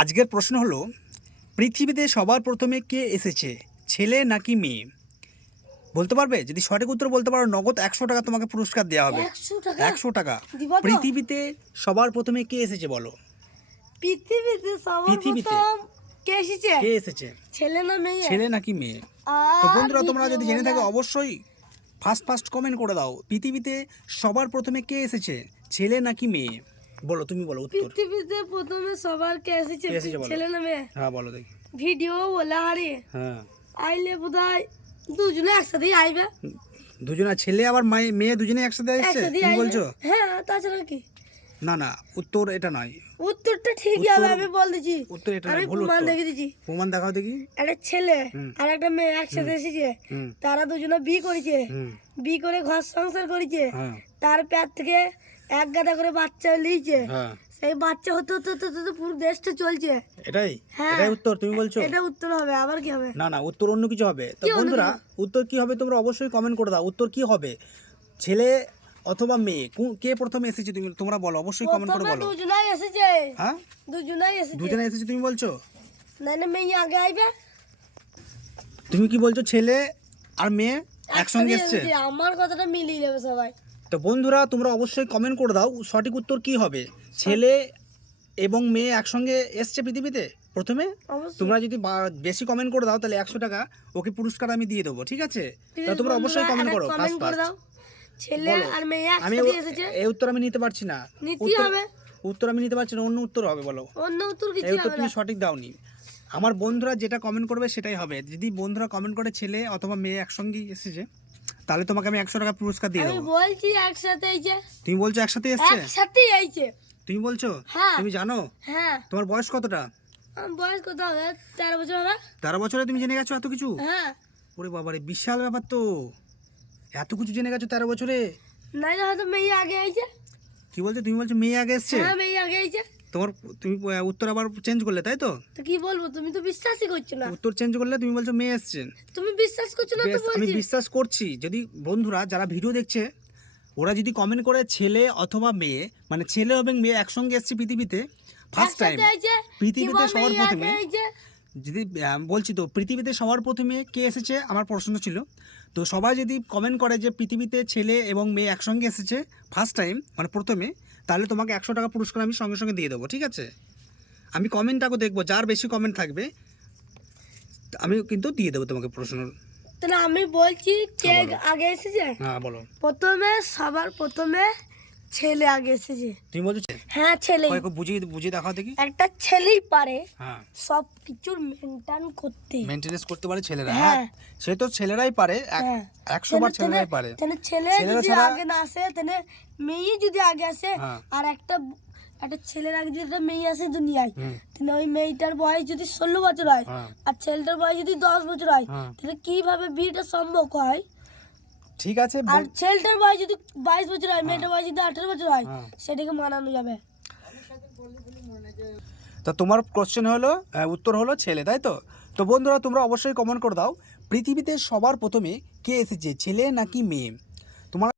আজকের প্রশ্ন হলো পৃথিবীতে সবার প্রথমে কে এসেছে ছেলে নাকি মেয়ে? বলতে পারবে? যদি সঠিক উত্তর বলতে পারো নগদ একশো টাকা তোমাকে পুরস্কার দেওয়া হবে। একশো টাকা? পৃথিবীতে সবার প্রথমে কে এসেছে বলো? পৃথিবীতে পৃথিবীতে? কে এসেছে? কে এসেছে? ছেলে না মেয়ে? ছেলে নাকি মেয়ে? তো বন্ধুরা তোমরা যদি জেনে থাকো অবশ্যই ফার্স্ট ফার্স্ট কমেন্ট করে দাও পৃথিবীতে সবার প্রথমে কে এসেছে ছেলে নাকি মেয়ে? বলো তুমি বলো উত্তর। পৃথিবীতে প্রথমে সবার কে এসেছে? ছেলে না মেয়ে? হ্যাঁ বলো দেখি। ভিডিও বলে হারে। হ্যাঁ। আইলে বোধহয় দুজনে একসাথেই আইবে। দুজনা ছেলে আবার মায়ে- দুজনে একসাথে একসাথেই তুমি বলছো? হ্যাঁ তাছাড়া কি? না না উত্তর এটা নয়। উত্তরটা ঠিকই হবে আমি বল দিচ্ছি। উত্তর এটা নয় ভুল প্রমাণ দেখে দিচ্ছি। প্রমাণ দেখাও দেখি। একটা ছেলে আর একটা মেয়ে একসাথে এসেছে। তারা দুজনে বিয়ে করেছে। বিয়ে করে ঘর সংসার করেছে। হ্যাঁ। তার পেট থেকে এক গাদা করে বাচ্চা লিয়েছে। হ্যাঁ। সেই বাচ্চা হতে হতে হতে হতে পুরো দেশটা চলছে। এটাই? হ্যাঁ। এটাই উত্তর তুমি বলছো? এটা উত্তর হবে আবার কি হবে? না না উত্তর অন্য কিছু হবে। তো বন্ধুরা উত্তর কি হবে তোমরা অবশ্যই কমেন্ট করে দাও। উত্তর কি হবে? ছেলে অথবা মেয়ে কে প্রথমে এসেছে তুমি তোমরা বলো অবশ্যই কমেন্ট করে বলো। দুজনাই এসেছে। হ্যাঁ? দুজনাই এসেছে। দুজনে এসেছে তুমি বলছো? না না মেয়ে আগে আইবে। তুমি কি বলছো ছেলে আর মেয়ে একসঙ্গে এসেছে। আমার কথাটা মিলিয়ে নেবে সবাই। তো বন্ধুরা তোমরা অবশ্যই কমেন্ট করে দাও সঠিক উত্তর কি হবে। ছেলে এবং মেয়ে একসঙ্গে এসছে পৃথিবীতে? প্রথমে? তোমরা যদি বেশি কমেন্ট করে দাও তাহলে একশো টাকা ওকে পুরস্কার আমি দিয়ে দেবো ঠিক আছে? তা তোমরা অবশ্যই কমেন্ট করো ছেলে আর মেয়ে আমি এই উত্তর আমি নিতে পারছি না। উত্তর- আমি নিতে পারছি না অন্য উত্তর হবে বলো। অন্য উত্তর এই উত্তর তুমি সঠিক দাওনি। আমার বন্ধুরা যেটা কমেন্ট করবে সেটাই হবে। যদি বন্ধুরা কমেন্ট করে ছেলে অথবা মেয়ে একসঙ্গেই এসেছে তাহলে তোমাকে আমি একশো টাকা পুরস্কার দিয়ে আমি দেবো। বলছি একসাথে এইছে তুমি বলছো একসাথে এসছে? একসাথেই এইছে তুমি বলছো? হ্যাঁ। তুমি জানো? হ্যাঁ। তোমার বয়স কতটা? আমার বয়স কত হবে? তেরো বছর হবে। তেরো বছরে তুমি জেনে গেছো এত কিছু? হ্যাঁ। ওরে বাবারে বিশাল ব্যাপার তো। এত কিছু জেনে গেছো তেরো বছরে? নাইলে হয়তো মেয়ে আগে আইছে কি বলছো? তুমি বলছো মেয়ে আগে এসছে? হ্যাঁ মেয়ে আগে আইছে তোমার তুমি উত্তর আবার চেঞ্জ করলে তাই তো? তো কি বলব তুমি তো বিশ্বাসই করছ না। উত্তর চেঞ্জ করলে তুমি বলছো মেয়ে এসছে। তুমি বিশ্বাস করছ না তো আমি বিশ্বাস করছি যদি বন্ধুরা যারা ভিডিও দেখছে ওরা যদি কমেন্ট করে ছেলে অথবা মেয়ে মানে ছেলে এবং মেয়ে একসঙ্গে এসছে পৃথিবীতে ফার্স্ট টাইম পৃথিবীতে সবার প্রথমে যদি বলছি তো পৃথিবীতে সবার প্রথমে কে এসেছে? আমার প্রশ্ন ছিল। তো সবাই যদি কমেন্ট করে যে পৃথিবীতে ছেলে এবং মেয়ে একসঙ্গে এসেছে ফার্স্ট টাইম মানে প্রথমে তাহলে তোমাকে একশো টাকা পুরস্কার আমি সঙ্গে সঙ্গে দিয়ে দেবো ঠিক আছে? আমি কমেন্টটাকে দেখব যার বেশি কমেন্ট থাকবে আমি কিন্তু দিয়ে দেবো তোমাকে প্রশ্ন। তাহলে আমি বলছি কে হ্যাঁ, আগে এসেছে? হ্যাঁ বলো। প্রথমে সবার প্রথমে ছেলে আগে এসেছে। তুমি বলছো হ্যাঁ ছেলে। বুঝিয়ে বুঝিয়ে দেখাও দেখি। একটা ছেলেই পারে হ্যাঁ। সব মেনটেন করতে। মেনটেনেন্স করতে পারে ছেলেরা। হ্যাঁ। হ্যাঁ সে তো ছেলেরাই পারে। হ্যাঁ। বার ছেলেরাই পারে। তাহলে ছেলে যদি আগে না আসে তাহলে মেয়ে যদি আগে আসে হ্যাঁ। আর একটা একটা ছেলের আগে যদি একটা মেয়ে আসে দুনিয়ায় তাহলে ওই মেয়েটার বয়স যদি ষোলো বছর হয় আর ছেলেটার বয়স যদি দশ বছর হ্যাঁ তাহলে কীভাবে বিয়েটা সম্ভব হয়? ঠিক আছে আর ছেলেটার বয়স যদি বাইশ বছর হয় মেয়েটার বয়স যদি আঠারো বছর হয় হ্যাঁ। সেটাকে মানানো যাবে। তা তোমার কোশ্চেন হলো উত্তর হলো ছেলে তাই তো? তো বন্ধুরা তোমরা অবশ্যই কমেন্ট করে দাও পৃথিবীতে সবার প্রথমে কে এসেছে ছেলে নাকি মেয়ে?